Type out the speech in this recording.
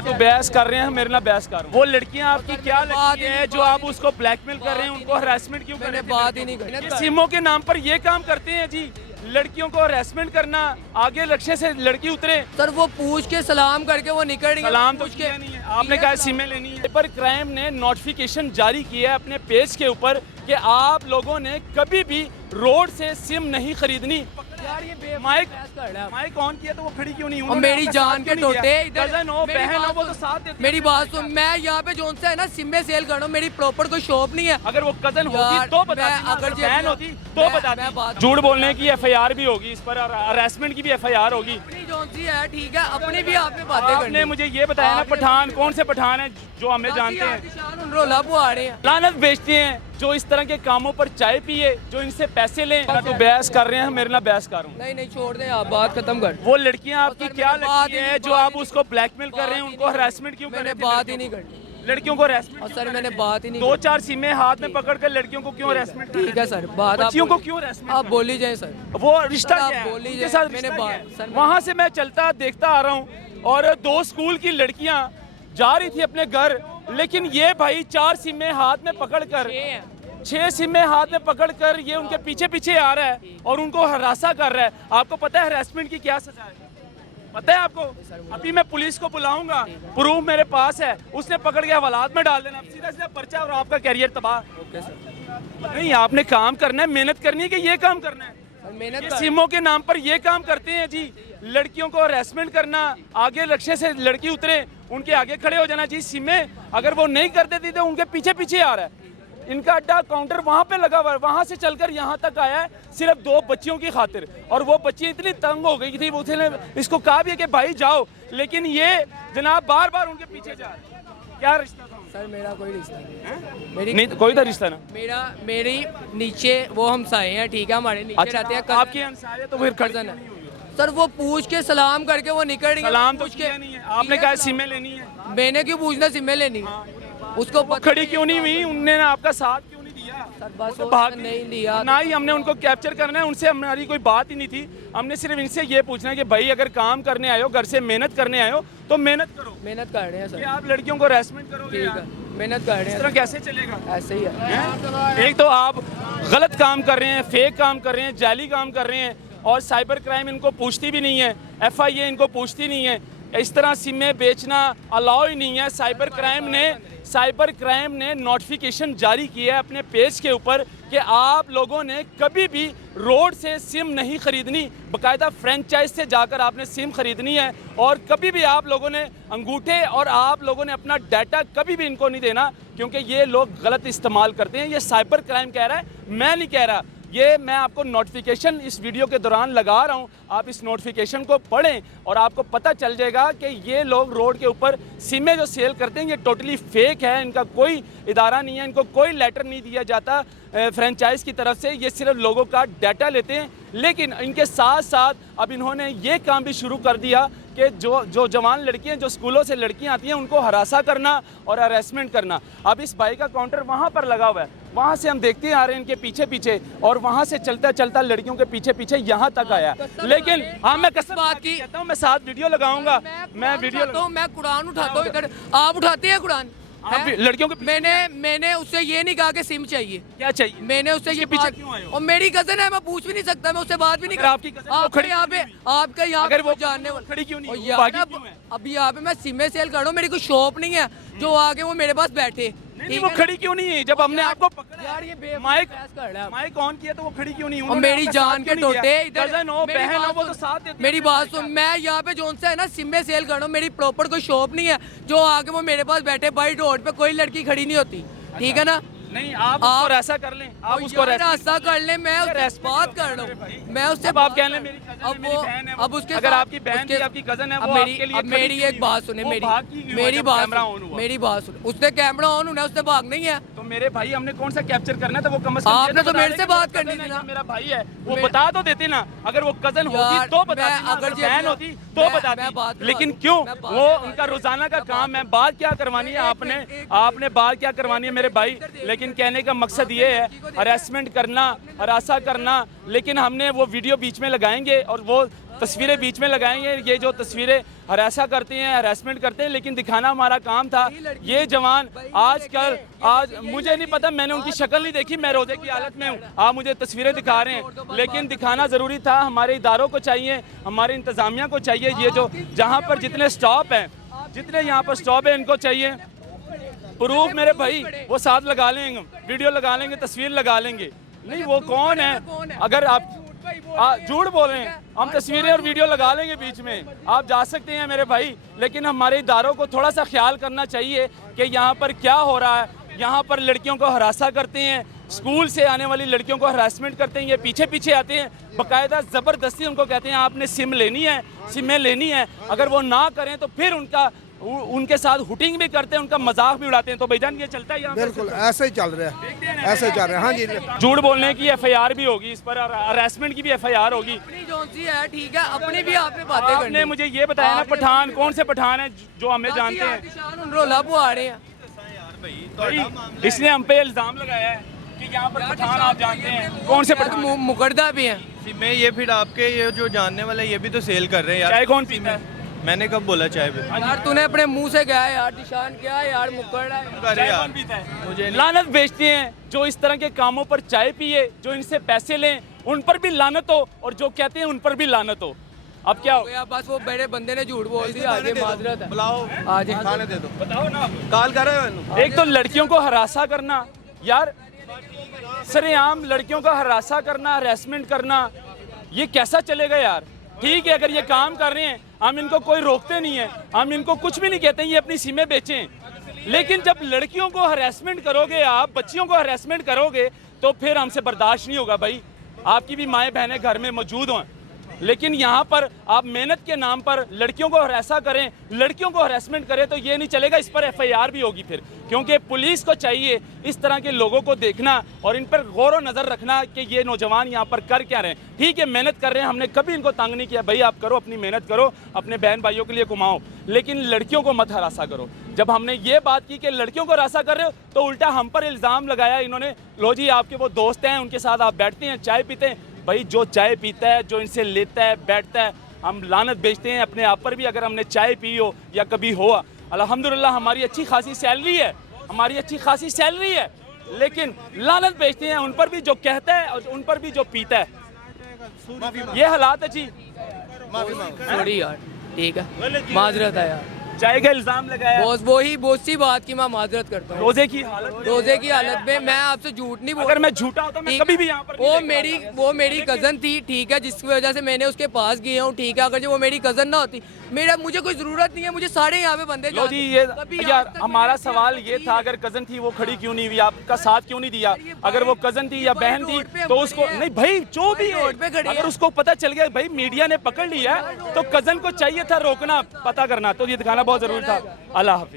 तो बहस कर रहे हैं, मेरे ना बहस कर रहे हैं। वो लड़कियां आपकी क्या लगती है जो आप उसको ब्लैकमेल कर रहे हैं, उनको हरासमेंट क्यों कर रहे हैं? बात ही नहीं करी। सिमों के नाम पर ये काम करते हैं जी, लड़कियों को हरासमेंट करना, आगे लक्ष्य से लड़की उतरे। सर वो पूछ के सलाम करके वो निकल गई। सलाम तो किया नहीं है, आपने कहा सिमें लेनी है। साइबर क्राइम ने नोटिफिकेशन जारी किया है अपने पेज के ऊपर कि आप लोगों ने कभी भी रोड से सिम नहीं खरीदनी। यार ये माइक ऑन किया तो वो खड़ी क्यों नहीं? और मेरी जान के टोटे कजन हो, बहन हो, वो तो साथ देते। मेरी बात सुन, मैं यहाँ पे जोन से है ना सिम में सेल कर रहा हूँ, मेरी प्रॉपर कोई शॉप नहीं है। अगर वो कजन होती तो बता, अगर बहन होती तो बता। झूठ बोलने की एफआईआर भी होगी इस पर, हरासमेंट की भी एफआईआर होगी। जोन सी है ठीक है, अपनी भी आपने बातें करनी। आपने मुझे ये बताया ना, पठान कौन से पठान है जो हमें जानते हैं? रोला बुआ रहे हैं, लानत बेचते हैं जो इस तरह के कामों पर चाय पिए, जो इनसे पैसे लें। तो बहस कर रहे हैं, मेरे ना बहस कर रहा हूँ। नहीं छोड़ दे आप, बात खत्म कर। वो लड़कियां आपकी क्या लगती है जो आप उसको ब्लैकमेल कर रहे हैं, उनको हरासमेंट क्यों कर रहे हैं? बात ही नहीं करनी लड़कियों को हरासमेंट। सर मैंने बात ही नहीं। 2-4 सिमें हाथ में पकड़ कर लड़कियों को क्यों हरासमेंट? ठीक है सर, बात बच्चियों को क्यों हरासमेंट? आप बोली जाए सर, वो रिश्ता क्या है? बोली उनके जाए, साथ मैंने बात वहाँ से मैं चलता देखता आ रहा हूँ और 2 स्कूल की लड़कियाँ जा रही थी अपने घर, लेकिन ये भाई 4 सिमें हाथ में पकड़कर, 6 सिमें हाथ में पकड़कर ये उनके पीछे पीछे आ रहा है और उनको हरासा कर रहा है। आपको पता है हरासमेंट की क्या सजा है? पता है आपको? अभी मैं पुलिस को बुलाऊंगा, प्रूफ मेरे पास है, उसने पकड़ के हवालात में डाल देना, सीधा सीधा पर्चा और आपका कैरियर तबाह। नहीं, आपने काम करना है, मेहनत करनी है कि ये काम करना है? ये सिमों के नाम पर ये काम करते हैं जी, लड़कियों को हरासमेंट करना, आगे लक्ष्य से लड़की उतरे उनके आगे खड़े हो जाना जी। सिमें अगर वो नहीं कर देती तो उनके पीछे पीछे आ रहा है। इनका अड्डा काउंटर वहाँ पे लगा हुआ है, वहाँ से चलकर यहाँ तक आया है सिर्फ 2 बच्चियों की खातिर, और वो बच्ची इतनी तंग हो गई थी, उसने इसको कहा भी है कि भाई जाओ, लेकिन ये जनाब बार बार उनके पीछे जा रहे हैं। क्या रिश्ता था? सर मेरा कोई रिश्ता नहीं, मेरी नहीं कोई तो रिश्ता ना। मेरी नीचे वो हमसाए हैं, ठीक है, हमारे नीचे रहते हैं। आपके हमसाए तो फिर कर्जन है सर, वो पूछ के सलाम करके वो निकल गई। सलाम तो किया नहीं है, आपने कहा सिमें लेनी है। मैंने क्यों पूछना सिमें लेनी है? उसको खड़ी क्यों नहीं हुई? उनने आपका साथ क्यों नहीं दिया? सर बस तो भाग नहीं दिया ना ही हमने उनको कैप्चर करना है, उनसे हमारी कोई बात ही नहीं थी। हमने सिर्फ इनसे ये पूछना है कि भाई अगर काम करने आए हो, घर से मेहनत करने आए हो तो मेहनत करो। मेहनत कर रहे हैं सर, आप लड़कियों को हरासमेंट करोगे? ठीक है, मेहनत कर रहे हैं। इस तरह कैसे चलेगा? ऐसे ही है। एक तो आप गलत काम कर रहे हैं, फेक काम कर रहे हैं, जाली काम कर रहे हैं, और साइबर क्राइम इनको पूछती भी नहीं है, FIA इनको पूछती नहीं है। इस तरह सिमें बेचना अलाउ ही नहीं है। साइबर क्राइम ने नोटिफिकेशन जारी किया है अपने पेज के ऊपर कि आप लोगों ने कभी भी रोड से सिम नहीं खरीदनी, बाकायदा फ्रेंचाइज से जाकर आपने सिम खरीदनी है, और कभी भी आप लोगों ने अंगूठे और आप लोगों ने अपना डाटा कभी भी इनको नहीं देना, क्योंकि ये लोग गलत इस्तेमाल करते हैं। ये साइबर क्राइम कह रहा है, मैं नहीं कह रहा। ये मैं आपको नोटिफिकेशन इस वीडियो के दौरान लगा रहा हूँ, आप इस नोटिफिकेशन को पढ़ें और आपको पता चल जाएगा कि ये लोग रोड के ऊपर सिमें जो सेल करते हैं ये टोटली फेक है। इनका कोई इदारा नहीं है, इनको कोई लेटर नहीं दिया जाता फ्रेंचाइज की तरफ से, ये सिर्फ लोगों का डाटा लेते हैं। लेकिन इनके साथ साथ अब इन्होंने ये काम भी शुरू कर दिया कि जो जवान लड़कियां, जो स्कूलों से लड़कियां आती हैं, उनको हरासा करना और हरासमेंट करना। अब इस भाई का काउंटर वहाँ पर लगा हुआ है, वहाँ से हम देखते आ रहे हैं इनके पीछे पीछे, और वहाँ से चलता चलता लड़कियों के पीछे पीछे यहाँ तक आया। लेकिन हाँ, मैं कसम बात की कहता हूँ, मैं साथ वीडियो लगाऊंगा, मैं वीडियो मैं कुरान उठाता हूँ इधर, आप उठाते हैं कुरान? लड़कियों के मैंने उससे ये नहीं कहा कि सिम चाहिए। क्या चाहिए? मैंने उससे ये पीछे क्यों आए हो? और मेरी कजन है, मैं पूछ भी नहीं सकता, मैं उससे बात भी नहीं कर। आपकी आपके यहाँ पे अगर वो जानने खड़ी क्यों नहीं? अभी यहाँ पे मैं सिमें सेल कर रहा हूँ, मेरी कोई शॉप नहीं है जो आगे वो मेरे पास बैठे। नहीं, वो खड़ी क्यों नहीं है? जब हमने आपको पकड़ा यार, ये माइक ऑन किया तो वो खड़ी क्यों नहीं? और मेरी जान के टोटे, कजन हो, बहन हो, वो तो साथ देते। मेरी बात सुन, मैं यहाँ पे जोन से है ना सिम में सेल कर रहा हूँ, मेरी प्रॉपर कोई शॉप नहीं है जो आगे वो मेरे पास बैठे। बाई रोड पे कोई लड़की खड़ी नहीं होती, ठीक है ना? नहीं, आप उसको ऐसा कर लें, आप उसको रास्ता कर लें, मैं उससे बात कर रहा हूँ, मैं उससे आप कह लें मेरी कजन है, मेरी बहन है। अब उसके अगर आपकी बहन थी, आपकी कजन है, वो आपके लिए मेरी एक बात सुने, मेरी बात सुने, उसने कैमरा ऑन होना है, उसने भाग नहीं है। तो मेरे भाई, हमने कौन सा कैप्चर करना है? तो वो कम से कम आपने तो मेरे से बात करनी थी ना। मेरा भाई है, वो बता तो देते ना। अगर वो कजन होती तो बताती, अगर बहन होती तो बताती, लेकिन क्यों? वो उनका रोजाना का काम है। बात क्या करवानी है आपने बात क्या करवानी है मेरे भाई? लेकिन कहने का मकसद ये है हरासमेंट करना, हरासा करना। लेकिन हमने वो वीडियो बीच में लगाएंगे और वो तस्वीरें बीच में लगाएंगे। ये जो तस्वीरें हरासा करते हैं, हरासमेंट करते हैं, लेकिन दिखाना हमारा काम था। ये जवान आज मुझे नहीं पता, मैंने उनकी शक्ल नहीं देखी, मैं रोजे की हालत में हूँ। आप मुझे तस्वीरें दिखा रहे हैं, लेकिन दिखाना ज़रूरी था। हमारे इदारों को चाहिए, हमारे इंतज़ामिया को चाहिए, ये जो जहाँ पर जितने स्टॉप हैं, जितने यहाँ पर स्टॉप हैं, इनको चाहिए प्रूफ। मेरे भाई वो साथ लगा लेंगे, वीडियो लगा लेंगे, तस्वीर लगा लेंगे। नहीं वो कौन है? अगर आप झूठ बोल रहे हैं, हम तस्वीरें और वीडियो लगा लेंगे बीच में, आप जा सकते हैं मेरे भाई। लेकिन हमारे इदारों को थोड़ा सा ख्याल करना चाहिए कि यहाँ पर क्या हो रहा है। यहाँ पर लड़कियों को हरासा करते हैं, स्कूल से आने वाली लड़कियों को हरासमेंट करते हैं, ये पीछे पीछे आते हैं, बाकायदा ज़बरदस्ती उनको कहते हैं आपने सिम लेनी है, सिमें लेनी है। अगर वो ना करें तो फिर उनके साथ हुटिंग भी करते हैं, उनका मजाक भी उड़ाते हैं। तो भाईजान ये चलता है यहाँ बिल्कुल ऐसे ही चल रहा है, ऐसे ही चल रहा है। हाँ जी, झूठ बोलने की एफआईआर भी होगी इस पर, हरासमेंट की भी एफआईआर होगी। अपनी जोन सी है, ठीक है, अपनी भी आपने बातें करनी। आपने मुझे ये बताया ना, पठान कौन से पठान है जो हमें जानते हैं? रोला बुआ रहे हैं, इसने हम पे इल्जाम लगाया है कि यहाँ पर पठान आप जानते हैं कौन से पठान? मुकरदा भी हैं। मैं ये फिर आपके ये जो जानने वाले ये भी तो सेल कर रहे हैं यार। चाय कौन पीता है? मैंने कब बोला चाय पे? यार तूने अपने मुंह से कहा है यार, निशान क्या है यार, मुकरदा है। अरे चाय यार कौन पीता है? मुझे नहीं- लानत बेचते हैं जो इस तरह के कामों पर चाय पिए, जो इनसे पैसे लें, उन पर भी लानत हो, और जो कहते हैं उन पर भी लानत हो। अब क्या हो? यार बस वो बड़े बंदे ने झूठ बोल दिया, आगे माजरत है। बुलाओ, आज खाने दे दो। बताओ ना। कॉल कर रहे हो? एक तो लड़कियों को हरासा करना, यार सरेआम लड़कियों का हरासा करना, हरासमेंट करना, ये कैसा चलेगा यार? ठीक है, अगर ये काम कर रहे हैं हम इनको कोई रोकते नहीं है, हम इनको कुछ भी नहीं कहते हैं, ये अपनी सिमें बेचें। लेकिन जब लड़कियों को हरासमेंट करोगे, आप बच्चियों को हरासमेंट करोगे, तो फिर हमसे बर्दाश्त नहीं होगा भाई। आपकी भी माएँ बहनें घर में मौजूद हों, लेकिन यहाँ पर आप मेहनत के नाम पर लड़कियों को हरासा करें, लड़कियों को हरासमेंट करें, तो ये नहीं चलेगा। इस पर एफआईआर भी होगी फिर, क्योंकि पुलिस को चाहिए इस तरह के लोगों को देखना और इन पर गौर व नज़र रखना कि ये नौजवान यहाँ पर कर क्या रहे हैं। ठीक है, मेहनत कर रहे हैं, हमने कभी इनको तंग नहीं किया, भाई आप करो, अपनी मेहनत करो, अपने बहन भाइयों के लिए कमाओ, लेकिन लड़कियों को मत हरासा करो। जब हमने ये बात की कि लड़कियों को हरासा कर रहे हो, तो उल्टा हम पर इल्ज़ाम लगाया इन्होंने, लो जी आपके वो दोस्त हैं, उनके साथ आप बैठते हैं, चाय पीते हैं। भाई जो चाय पीता है, जो इनसे लेता है, बैठता है, हम लानत बेचते हैं अपने आप पर भी। अगर हमने चाय पी हो या कभी हो, अल्हम्दुलिल्लाह हमारी अच्छी खासी सैलरी है, हमारी अच्छी खासी सैलरी है, लेकिन लानत बेचते हैं उन पर भी जो कहता है और उन पर भी जो पीता है। ये हालात है जी। सॉरी यार, ठीक है, माजरत है यार। चाय का इल्जाम लगाया, बहुत सी बात की मैं माजरत करता हूँ। रोजे की हालत, रोजे की हालत में मैं आपसे झूठ नहीं बोल, अगर मैं झूठा होता मैं कभी भी यहाँ पर वो मेरी कजन थी, ठीक है, जिसकी वजह से मैंने उसके पास गया हूँ, ठीक है। अगर जो वो मेरी कजन ना होती, मुझे कोई जरूरत नहीं है, मुझे सारे यहाँ पे बंदे लो जी। ये यार हमारा सवाल ये था, अगर कजन थी वो खड़ी क्यों नहीं हुई, आपका साथ क्यों नहीं दिया? अगर वो कजन थी या बहन थी तो उसको नहीं, भाई जो भी है, अगर उसको पता चल गया, भाई मीडिया ने पकड़ लिया, तो कजन को चाहिए था रोकना, पता करना, तो ये दिखाना बहुत जरूरी था। अल्लाह हाफिज।